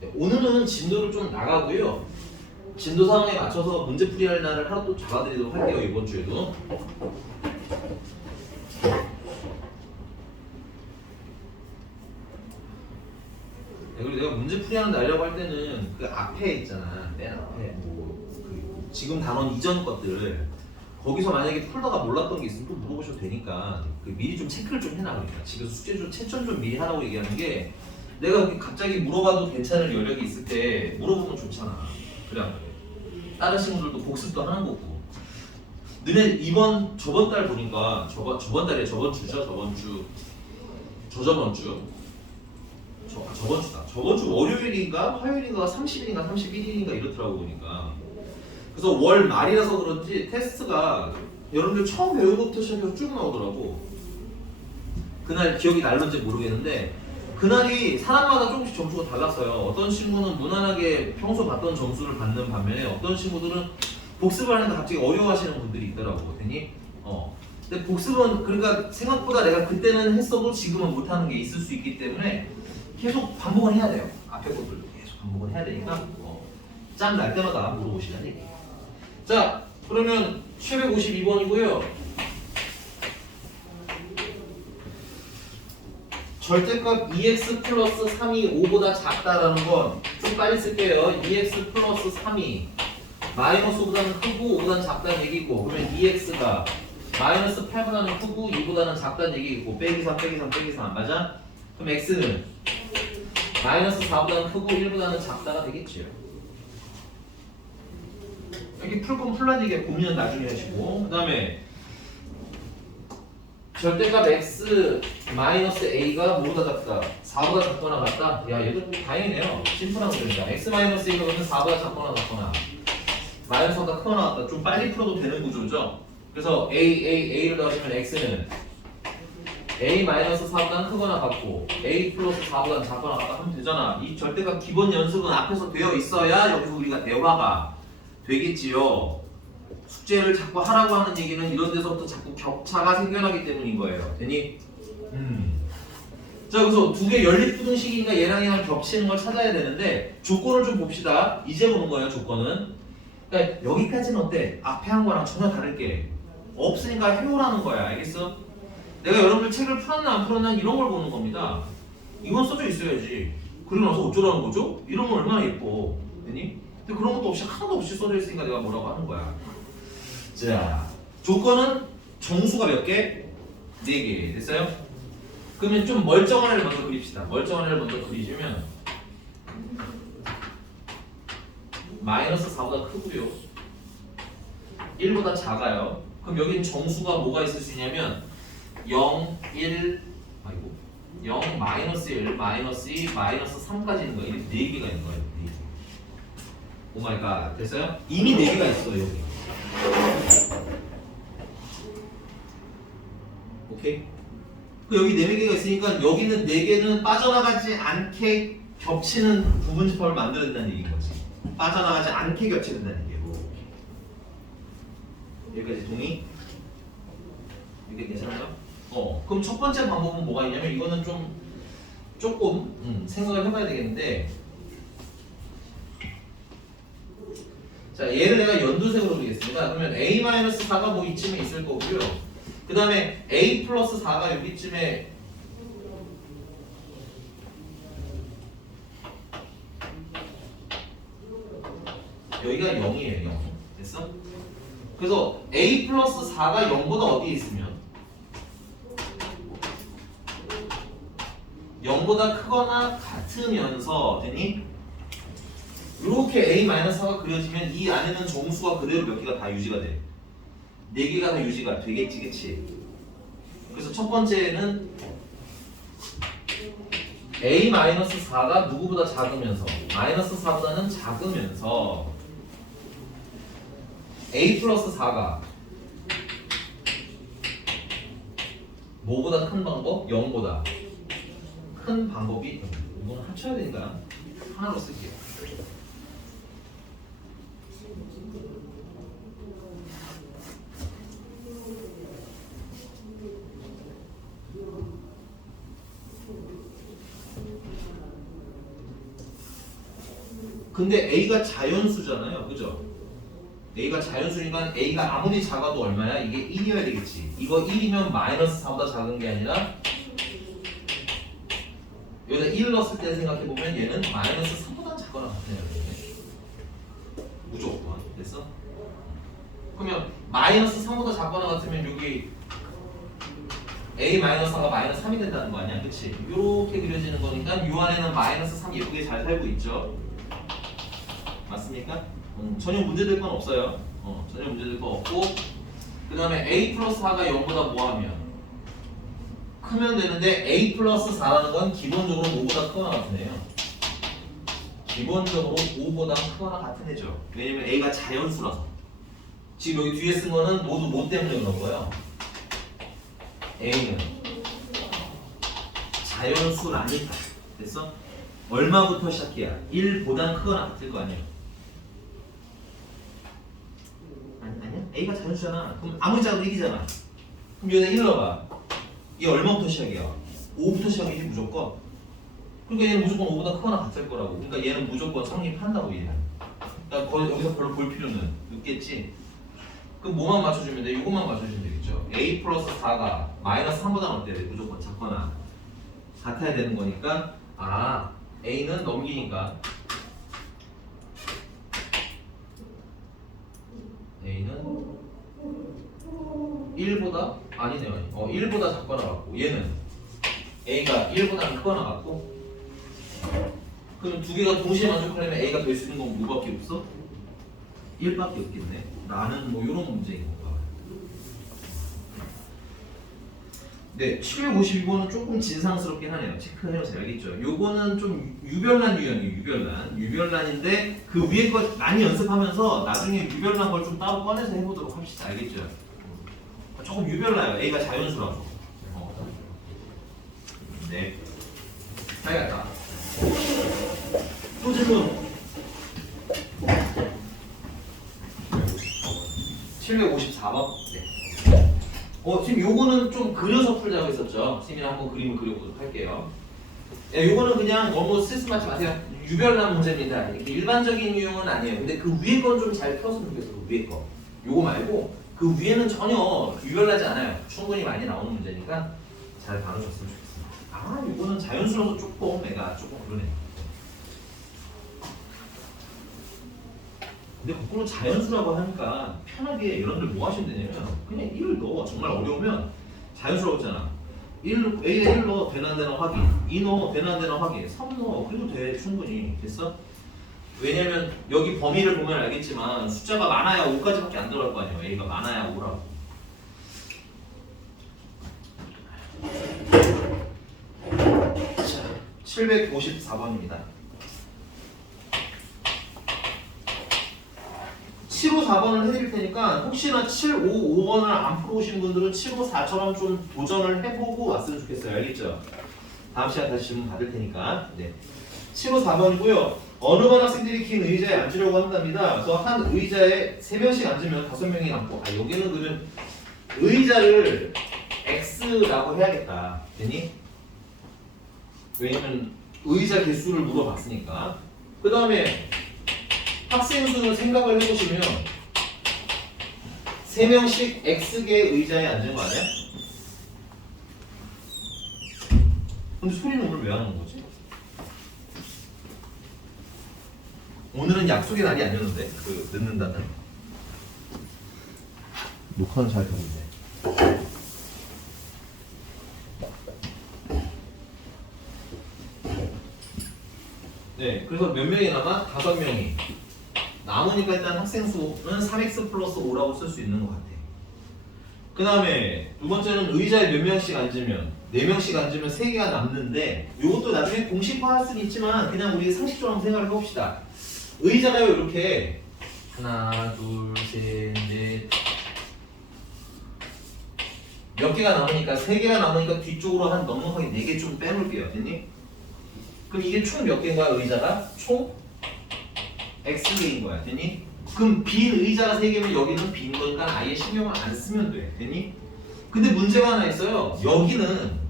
네, 오늘은 진도를 좀 나가고요. 진도 상황에 맞춰서 문제 풀이할 날을 하루 또 잡아드리도록 할게요. 이번 주에도. 네, 그리고 내가 문제 풀이하는 날이라고 할 때는 그 앞에 있잖아. 맨 앞에 그 지금 단원 이전 것들 거기서 만약에 풀다가 몰랐던 게 있으면 또 물어보셔도 되니까 그 미리 좀 체크를 좀 해놔. 그러니까 집에서 숙제 좀 채점 좀 미리 하라고 얘기하는 게 내가 갑자기 물어봐도 괜찮을 여력이 있을 때 물어보면 좋잖아. 그래 안 그래? 다른 친구들도 복습도 하는 거고. 너네 저번 달 보니까 저번 달에 저번 주죠? 저번 주 저번 주다. 저번 주 월요일인가 화요일인가 30일인가 31일인가 이렇더라고 보니까. 그래서 월 말이라서 그런지 테스트가 여러분들 처음 배운 것부터 시작해서 쭉 나오더라고. 그날 기억이 날는지 모르겠는데 그날이 사람마다 조금씩 점수가 달랐어요. 어떤 친구는 무난하게 평소 받던 점수를 받는 반면에 어떤 친구들은 복습을 하는데 갑자기 어려워하시는 분들이 있더라고. 그랬더니 근데 복습은 그러니까 생각보다 내가 그때는 했어도 지금은 못하는 게 있을 수 있기 때문에 계속 반복을 해야 돼요. 앞에 것들도 계속 반복을 해야 되니까 짬 날 때마다 물어보시라는 얘기예요. 자, 그러면 752번이고요. 절대값 2x 플러스 3이 5보다 작다라는 건 좀 빨리 쓸게요. 2x 플러스 3이 마이너스 5보다는 크고 5보다는 작다는 얘기고 그러면 2x가 마이너스 8보다는 크고 2보다는 작다는 얘기고 빼기 3 빼기 3 빼기 3 맞아? 그럼 x는 마이너스 4보다는 크고 1보다는 작다가 되겠지요. 여기 풀 건 풀란 얘기야. 고민은 나중에 하시고 그 다음에 절대값 x 마이너스 a가 뭐보다 작다? 4보다 작거나 같다? 야 얘도 다행이네요. 심플한 거니까 x 마이너스 a가 그러면 4보다 작거나 같거나 마이너스보다 크거나 같다. 좀 빨리 풀어도 되는 구조죠. 그래서 a를 넣으시면 x는 a 마이너스 4보다 크거나 같고 a 플러스 4보다 작거나 같다 하면 되잖아. 이 절대값 기본 연습은 앞에서 되어 있어야 여기서 우리가 대화가 되겠지요. 숙제를 자꾸 하라고 하는 얘기는 이런 데서부터 자꾸 격차가 생겨나기 때문인 거예요. 되니? 자, 그래서 두 개 연립부등식이니까 얘랑 겹치는 걸 찾아야 되는데 조건을 좀 봅시다. 이제 보는 거예요, 조건은. 그러니까 여기까지는 어때? 앞에 한 거랑 전혀 다를게. 없으니까 해오라는 거야. 알겠어? 내가 여러분들 책을 풀었나 안 풀었나 이런 걸 보는 겁니다. 이건 써져 있어야지. 그리고 나서 어쩌라는 거죠? 이러면 얼마나 예뻐. 되니? 근데 그런 것도 없이 하나도 없이 써져 있으니까 내가 뭐라고 하는 거야. 자, 조건은 정수가 몇 개? 4개. 됐어요? 그러면 좀 멀쩡한 애를 먼저 그립시다. 멀쩡한 애를 먼저 그리시면 마이너스 4보다 크고요. 1보다 작아요. 그럼 여기는 정수가 뭐가 있을 수 있냐면 0, 1, 아이고 0, 마이너스 1, 마이너스 2, 마이너스 3까지 있는 거예요. 이렇게 4개가 있는 거예요. 4개. 오마이갓. 됐어요? 이미 4개가 있어요. 여기. 오케이? 그 여기 4개가 있으니까 여기는 4개는 빠져나가지 않게 겹치는 부분집합을 만들어낸다는 얘기인 거지. 빠져나가지 않게 겹쳐진다는 얘기예요. 여기까지 동의? 이게 괜찮아요? 그럼 첫 번째 방법은 뭐가 있냐면 이거는 조금 생각을 해봐야 되겠는데, 자 얘를 내가 연두색으로 그리겠습니다. 그러면 a-4가 뭐 이쯤에 있을 거고요. 그 다음에 a 플러스 4가 여기쯤에 여기가 0이에요. 0. 됐어? 그래서 a 플러스 4가 0보다 어디에 있으면 0보다 크거나 같으면서 되니? 이렇게 a-4가 그려지면 이 안에는 정수가 그대로 몇 개가 다 유지가 돼. 4개가 다 유지가 되겠지, 그치? 그래서 첫 번째는 a-4가 누구보다 작으면서 마이너스 4보다는 작으면서 a 플러스 4가 뭐보다 큰 방법? 0보다 큰 방법이 이거는 합쳐야 되니까 하나로 쓸게요. 근데 a가 자연수잖아요, 그죠? a가 자연수니까 a가 아무리 작아도 얼마야? 이게 1이어야 되겠지. 이거 1이면 마이너스 4보다 작은 게 아니라 여기다 1 넣었을 때 생각해보면 얘는 마이너스 3보다 작거나 같아요. 무조건. 됐어? 그러면 마이너스 3보다 작거나 같으면 여기 a-4가 마이너스 3이 된다는 거 아니야? 그치? 이렇게 그려지는 거니까 이 안에는 마이너스 3 예쁘게 잘 살고 있죠? 맞습니까? 전혀 문제될 건 없어요. 전혀 문제될 거 없고, 그 다음에 a 플러스 4가 0보다 뭐하면 크면 되는데 a 플러스 4라는 건 기본적으로 5보다 크거나 같은 애예요. 기본적으로 5보다 크거나 같은 애죠. 왜냐면 a가 자연수라서. 지금 여기 뒤에 쓴 거는 모두 뭐 때문에 그런 거예요? a는 자연수라니까. 됐어? 얼마부터 시작해야 1보다 크거나 같을 거 아니에요. 아니야? a가 자연수잖아. 그럼 아무리 작아도 1이잖아. 그럼 여기다 1 넣어봐. 얘 얼마부터 시작이야? 5부터 시작이지 무조건. 그러니까 얘는 무조건 5보다 크거나 같을 거라고. 그러니까 얘는 무조건 성립한다고 얘는. 그러니까 여기서 별로 볼 필요는 없겠지. 그럼 뭐만 맞춰주면 돼? 이것만 맞춰주면 되겠죠. a 플러스 4가 마이너스 3보다 어때야 돼? 무조건 작거나 같아야 되는 거니까 a는 넘기니까 a는 1보다 아니네요. 1보다 작거나 같고 얘는 a가 1보다 크거나 같고. 그럼 두 개가 동시에 만족하려면 a가 될 수 있는 건 뭐밖에 없어? 1밖에 없겠네. 나는 뭐 이런 문제인 건가. 네, 752번은 조금 진상스럽긴 하네요. 체크해보세요. 알겠죠? 요거는 좀 유별난 유형이에요. 유별난인데 그 위에 거 많이 연습하면서 나중에 유별난 걸 좀 따로 꺼내서 해보도록 합시다. 알겠죠? 조금 유별나요. A가 자연수라서. 네. 잘 갔다. 또 질문. 754번. 네. 지금 요거는 좀 그려서 풀자고 했었죠. 선생님이 한번 그림을 그려보도록 할게요. 요거는 그냥 너무 스트레스 받지 마세요. 유별난 문제입니다. 이렇게 일반적인 유형은 아니에요. 근데 그 위에 건 좀 잘 펴서 좋겠어. 그 위에 거. 요거 말고 그 위에는 전혀 유별나지 않아요. 충분히 많이 나오는 문제니까 잘 봐주셨으면 좋겠습니다. 아, 이거는 자연수라서 조금 내가 조금 그러네. 근데 거꾸로 자연수라고 하니까 편하게 여러분들 뭐 하시면 되냐면 그냥 1을 넣어. 정말 어려우면 자연수라고 했잖아. 1, A에 1 넣어. 되나 안 되나 확인. 2 넣어. 되나 안 되나 확인. 3 넣어. 그래도 돼. 충분히. 됐어? 왜냐면 여기 범위를 보면 알겠지만 숫자가 많아야 5까지밖에 안 들어갈 거 아니에요. A가 많아야 5라고. 자, 754번입니다. 754번을 해드릴 테니까 혹시나 755번을 안 풀어오신 분들은 754처럼 좀 도전을 해보고 왔으면 좋겠어요. 알겠죠? 다음 시간에 다시 질문 받을 테니까. 네. 754번이고요. 어느 반 학생들이 긴 의자에 앉으려고 한답니다. 그래서 한 의자에 3명씩 앉으면 5명이 남고, 아, 여기는 그러면 의자를 X라고 해야겠다. 되니? 왜냐면 의자 개수를 물어봤으니까. 그 다음에 학생 수는 생각을 해보시면 3명씩 X개의 의자에 앉은 거 아니야? 근데 소리는 오늘 왜 하는 거지? 오늘은 약속의 날이 아니었는데 그 늦는다는 녹화는 잘 되고 있네. 네, 그래서 몇 명이 남아? 5명이 남으니까 일단 학생 수는 3x 플러스 5라고 쓸 수 있는 것 같아. 그 다음에 두 번째는 의자에 몇 명씩 앉으면 4명씩 앉으면 3개가 남는데 이것도 나중에 공식화할 수는 있지만 그냥 우리 상식적으로 한번 생각을 해봅시다. 의자가요 이렇게 하나 둘셋넷 몇 개가 남으니까 3개가 남으니까 뒤쪽으로 한 넉넉하게 4개 좀 빼놓을게요. 됐니? 그럼 이게 총 몇 개인 거야 의자가? 총 X개인 거야. 됐니? 그럼 빈 의자가 3개면 여기는 빈 거니까 아예 신경을 안 쓰면 돼. 됐니? 근데 문제가 하나 있어요. 여기는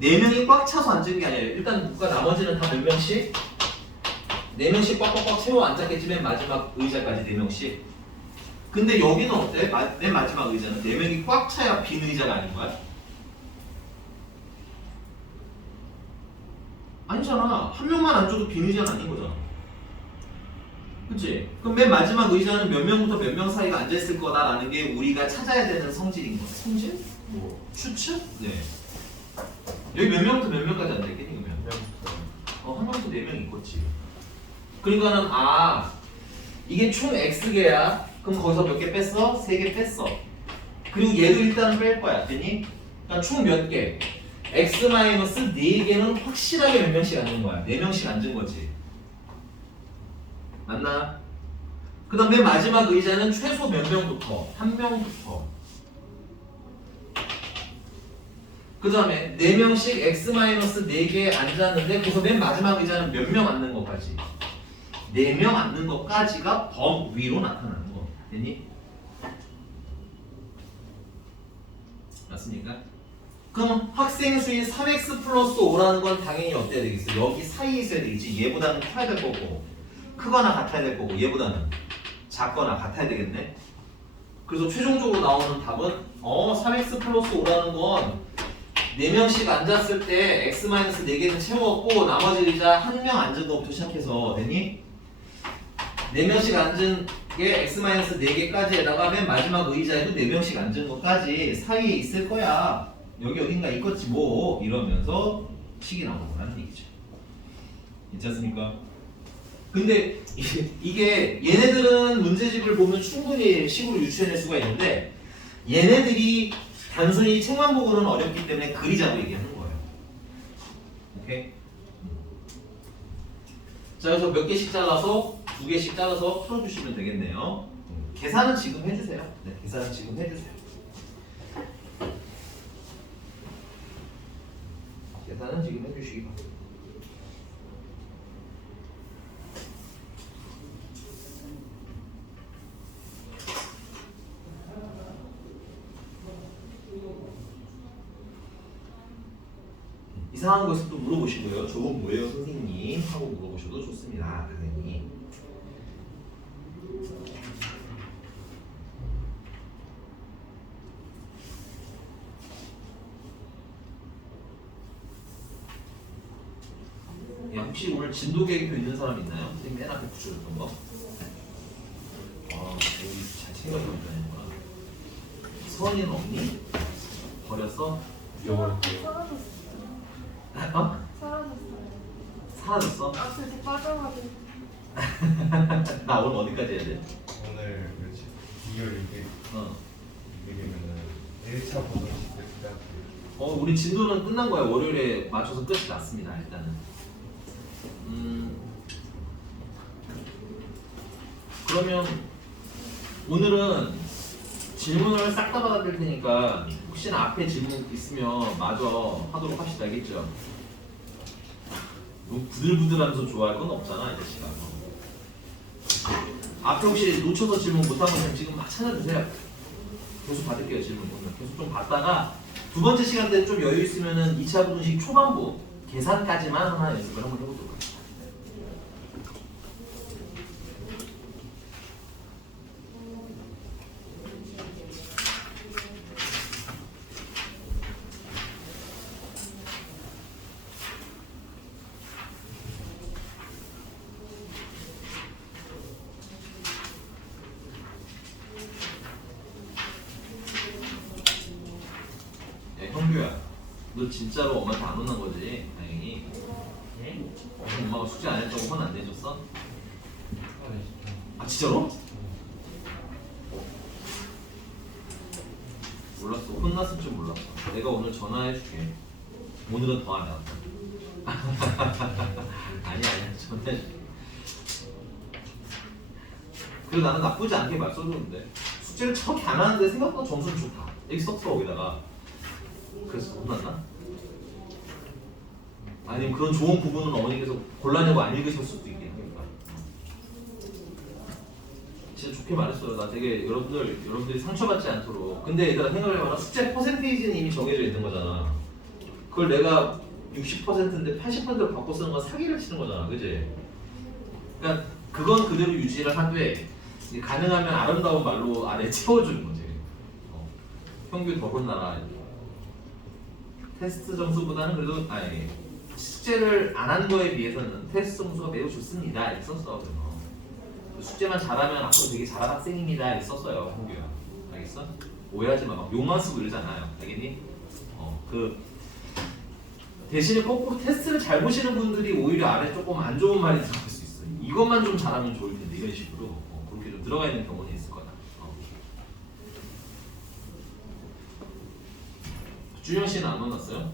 4명이 꽉 차서 앉은 게 아니에요. 일단 누가 나머지는 다 몇 명씩? 4명씩 꽉꽉꽉 채워 앉았겠지. 맨 마지막 의자까지 4명씩. 근데 여기는 어때? 맨 마지막 의자는 4명이 꽉 차야 빈 의자가 아닌 거야? 아니잖아. 한 명만 앉아도 빈 의자는 아닌 거잖아. 그치? 그럼 맨 마지막 의자는 몇 명부터 몇 명 사이가 앉아있을 거다라는 게 우리가 찾아야 되는 성질인 거야. 성질? 뭐 추측? 네. 여기 몇 명부터 몇 명까지 앉아있겠니? 그러면? 한 명부터 4명 있겠지. 그러니까는 이게 총 X개야. 그럼 거기서 몇 개 뺐어? 3개 뺐어. 그리고 얘도 일단은 뺄 거야. 됐니? 그러니까 총 몇 개? X-4개는 확실하게 몇 명씩 앉은 거야. 4명씩 앉은 거지. 맞나? 그 다음 맨 마지막 의자는 최소 몇 명부터? 1명부터. 그 다음에 4명씩 X-4개 앉았는데 그래서 맨 마지막 의자는 몇 명 앉는 것까지? 4명 앉는 것까지가 범위로 나타나는 거. 됐니? 맞습니까? 그럼 학생 수인 3x 플러스 5라는 건 당연히 어때야 되겠어? 여기 사이에 있어야 되겠지. 얘보다는 커야 될 거고 크거나 같아야 될 거고 얘보다는 작거나 같아야 되겠네. 그래서 최종적으로 나오는 답은 3x 플러스 5라는 건 4명씩 앉았을 때 x-4개는 채웠고 나머지 의자 1명 앉은 것부터 시작해서 됐니? 4명씩 앉은 게 x-4개까지에다가 맨 마지막 의자에도 4명씩 앉은 것까지 사이에 있을 거야. 여기 어딘가 있겠지 뭐 이러면서 식이 나오는 거라는 얘기죠. 괜찮습니까? 근데 이게 얘네들은 문제집을 보면 충분히 식으로 유추해낼 수가 있는데 얘네들이 단순히 책만 보고는 어렵기 때문에 그리자고 얘기하는 거예요. 오케이? 자, 그래서 몇 개씩 잘라서 2개씩 잘라서 풀어주시면 되겠네요. 계산은 지금 해주세요. 네, 계산은 지금 해주세요. 계산은 지금 해주시기 바랍니다. 이상한 것을 또 물어보시고요. 저거 뭐예요 선생님? 하고 물어보셔도 좋습니다. 당연히. 야 혹시 오늘 진도 계획표 있는 사람 있나요? 선생님 맨 앞에 붙여줬던 거. 여기 잘 챙겨서 있다니까. 선이는 없니? 버렸어? 잊어버렸어요. 어? 사라졌어요. 사라졌어? 앞에서 빠져가지고. 나 오늘 어디까지 해야 돼? 오늘 며칠? 2월 6일. 어. 6일이면은 1차 보정식 때 시작해요. 우리 진도는 끝난 거야. 월요일에 맞춰서 끝이 났습니다. 일단은. 그러면 오늘은 질문을 싹 다 받아드릴 테니까 혹시나 앞에 질문 있으면 마저 하도록 합시다. 알겠죠? 뭐 부들부들하면서 좋아할 건 없잖아, 이 자식아. 앞에 혹시 놓쳐서 질문 못한 건 지금 막 찾아주세요. 계속 받을게요, 질문. 계속 좀 받다가 두 번째 시간 때 좀 여유 있으면은 2차 부등식 초반부 계산까지만 하나 연습을 한번 해보도록 합시다. 형규야, 너 진짜로 엄마한테 안 혼난 거지? 다행히. 엄마가 숙제 안 했다고 혼 안 내줬어? 아 진짜로? 몰랐어. 혼났을 줄 몰랐어. 내가 오늘 전화해줄게. 오늘은 더 안 해왔다. 아니야. 전화해줄게. 그리고 나는 나쁘지 않게 말 써줬는데 숙제를 저렇게 안 하는데 생각보다 점수는 좋다. 여기 썼어 거기다가. 그래서 혼났나? 아니면 그런 좋은 부분은 어머니께서 골라내고 안 읽으실 수도 있겠니까. 진짜 좋게 말했어요. 나 되게 여러분들이 상처받지 않도록. 근데 얘들아 생각해봐라. 숙제 퍼센테이지는 이미 정해져 있는 거잖아. 그걸 내가 60%인데 80%로 바꿔 쓰는 건 사기를 치는 거잖아. 그지? 그러니까 그건 그대로 유지를 하되 이제 가능하면 아름다운 말로 안에 채워주는 거지. 평균 더 혼나라. 테스트 점수보다는 그래도 숙제를 안 한 거에 비해서는 테스트 점수가 매우 좋습니다. 이렇게 썼어. 그래서 숙제만 잘하면 앞으로 되게 잘한 학생입니다. 이렇게 썼어요. 홍규야. 알겠어? 오해하지 마. 막 욕만 쓰고 이러잖아요. 알겠니? 그 대신에 거꾸로 테스트를 잘 보시는 분들이 오히려 안에 조금 안 좋은 말이 들어갈 수 있어. 이것만 좀 잘하면 좋을 텐데 이런 식으로 그렇게 좀 들어가 있는 경우는 있을 거다. 준영 씨는 안 만났어요?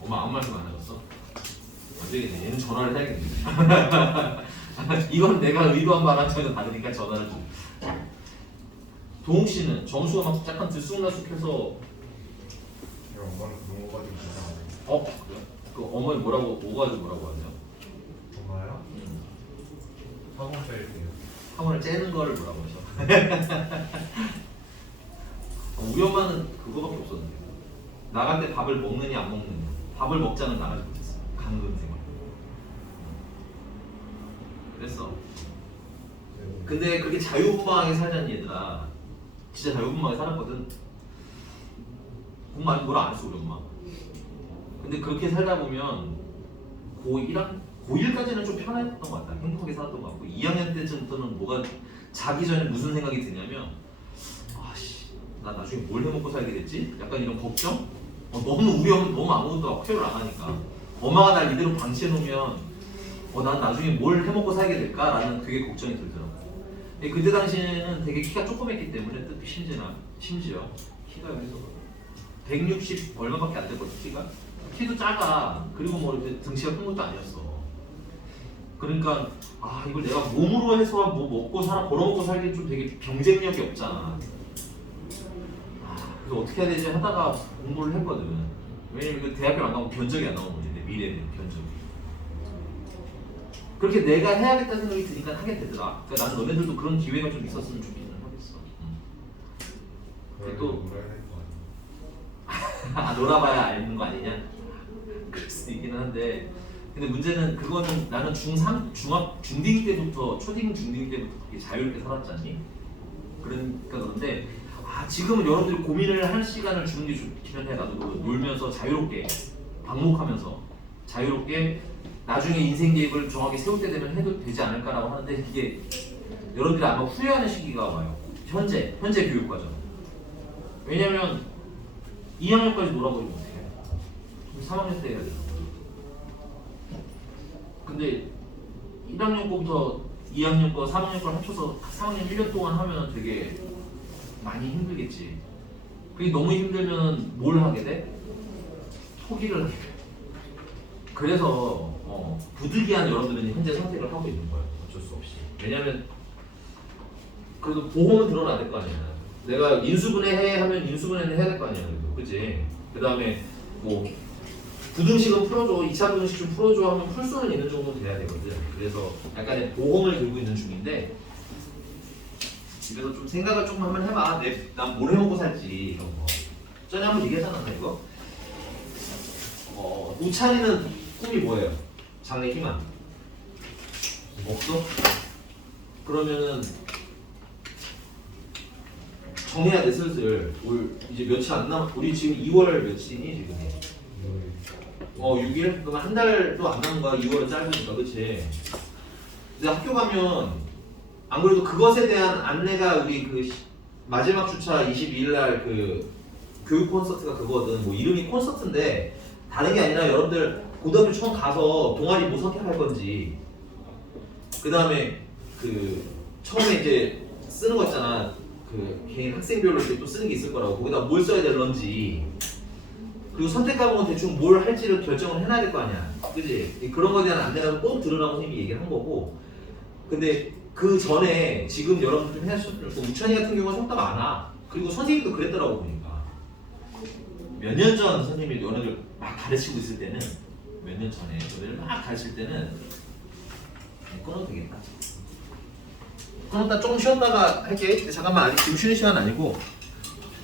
엄마 아무 말씀 안 해줬어? 안 되겠네. 얘는 전화를 해야겠네. 이건 내가 의도한 바랑 전혀 다르니까 전화를 좀. 동욱 씨는 점수가 막 약간 들쑥날쑥해서 제가 엄마는 그런 거 가지고 긴장하고. 그래? 그 어머니 뭐라고 오가지고 뭐라고 하세요? 엄마요? 학원 뺄 때요. 학원을 째는 거를 뭐라고 하셔? 우리 엄마는 그거밖에 없었는데 나갈 때 밥을 먹느냐 안 먹느냐. 밥을 먹자는 나가지 못했어. 강금 생활. 그랬어. 근데 그렇게 자유분방하게 살자는 얘들아 진짜 자유분방하게 살았거든. 공부 많이 뭐라 안 했어 우리 엄마. 근데 그렇게 살다 보면 고1까지는 좀 편했던 것 같다. 행복하게 살았던 것 같고 2학년 때쯤부터는 뭐가 자기 전에 무슨 생각이 드냐면 나 나중에 뭘 해먹고 살게 됐지? 약간 이런 걱정? 너무 우리 엄마 너무 아무것도 케어를 안 하니까 엄마가 날 이대로 방치해놓으면 난 나중에 뭘 해먹고 살게 될까라는 그게 걱정이 들더라고. 그때 당시에는 되게 키가 조그맸기 때문에 심지어 키가 여기서 160 얼마밖에 안 됐거든. 키도 작아. 그리고 뭐 이렇게 등치가 큰 것도 아니었어. 그러니까 이걸 내가 몸으로 해서 뭐 먹고 벌어먹고 살기 좀 되게 경쟁력이 없잖아. 그래서 어떻게 해야 되지 하다가 공부를 했거든. 왜냐면 이거 대학교 안 가면 견적이 안 나오는 거지. 내 미래는 견적이. 그렇게 내가 해야겠다는 생각이 드니까 하게 되더라. 그러니까 나는 너네들도 그런 기회가 좀 있었으면 좋기는 하겠어. 그걸 또 놀아야 될 거 아니야. 놀아봐야 알는 거 아니냐? 그럴 수도 있긴 한데 근데 문제는 그거는 나는 중딩 때부터 초딩 중딩 때부터 그렇게 자유롭게 살았잖니? 그러니까 그런데 지금은 여러분들이 고민을 할 시간을 주는 게 좋기는 해. 나도 놀면서 자유롭게 방목하면서 자유롭게 나중에 인생 계획을 정확히 세울 때 되면 해도 되지 않을까라고 하는데 이게 여러분들이 아마 후회하는 시기가 와요. 현재 교육 과정. 왜냐면 2학년까지 놀아버리면 어떡해? 그럼 3학년 때 해야 되는 거예요. 근데 1학년 거부터 2학년 거, 3학년 걸 합쳐서 3학년 1년 동안 하면 되게 많이 힘들겠지. 그게 너무 힘들면 뭘 하게 돼? 포기를 하게 돼. 그래서 부득이한 여러분들은 현재 선택을 하고 있는 거예요. 어쩔 수 없이. 왜냐면 그래도 보험은 들어놔야 될 거 아니야. 내가 인수분해 해 하면 인수분해는 해야 될 거 아니야. 그치? 그 다음에 뭐 부등식은 풀어줘, 2차 부등식 좀 풀어줘 하면 풀 수는 있는 정도는 돼야 되거든. 그래서 약간의 보험을 들고 있는 중인데 집에서 좀 생각을 조금 한번 해봐. 난 뭘 해먹고 살지 이런 거. 전에 한번 얘기했잖아 이거. 우찬이는 꿈이 뭐예요? 장래 희망 없어? 그러면은 정해야 돼 슬슬. 이제 며칠 안 남. 우리 지금 2월 며칠이니 지금? 6일? 그러면 한 달도 안 남은 거야. 2월은 짧으니까, 그치? 근데 학교 가면 안 그래도 그것에 대한 안내가 우리 그 마지막 주차 22일 날 그 교육 콘서트가 그거거든. 뭐 이름이 콘서트인데 다른 게 아니라 여러분들 고등학교 처음 가서 동아리 뭐 선택할 건지, 그 다음에 그 처음에 이제 쓰는 거 있잖아. 그 개인 학생별로 이렇게 또 쓰는 게 있을 거라고. 거기다 뭘 써야 될런지, 그리고 선택 과목은 대충 뭘 할지를 결정을 해놔야 될 거 아니야. 그지? 그런 거에 대한 안내라도 꼭 들으라고 선생님이 얘기를 한 거고. 근데 그 전에 지금 여러분들 좀 해주셨던 우찬이 같은 경우가 생각보다 많아. 그리고 선생님도 그랬더라고 보니까. 몇 년 전 선생님이 너네들 막 가르치고 있을 때는, 몇 년 전에 너네들 막 가르칠 때는 끊어도 되겠다. 끊었다 조금 쉬었다가 할게. 잠깐만, 아직 지금 쉬는 시간 아니고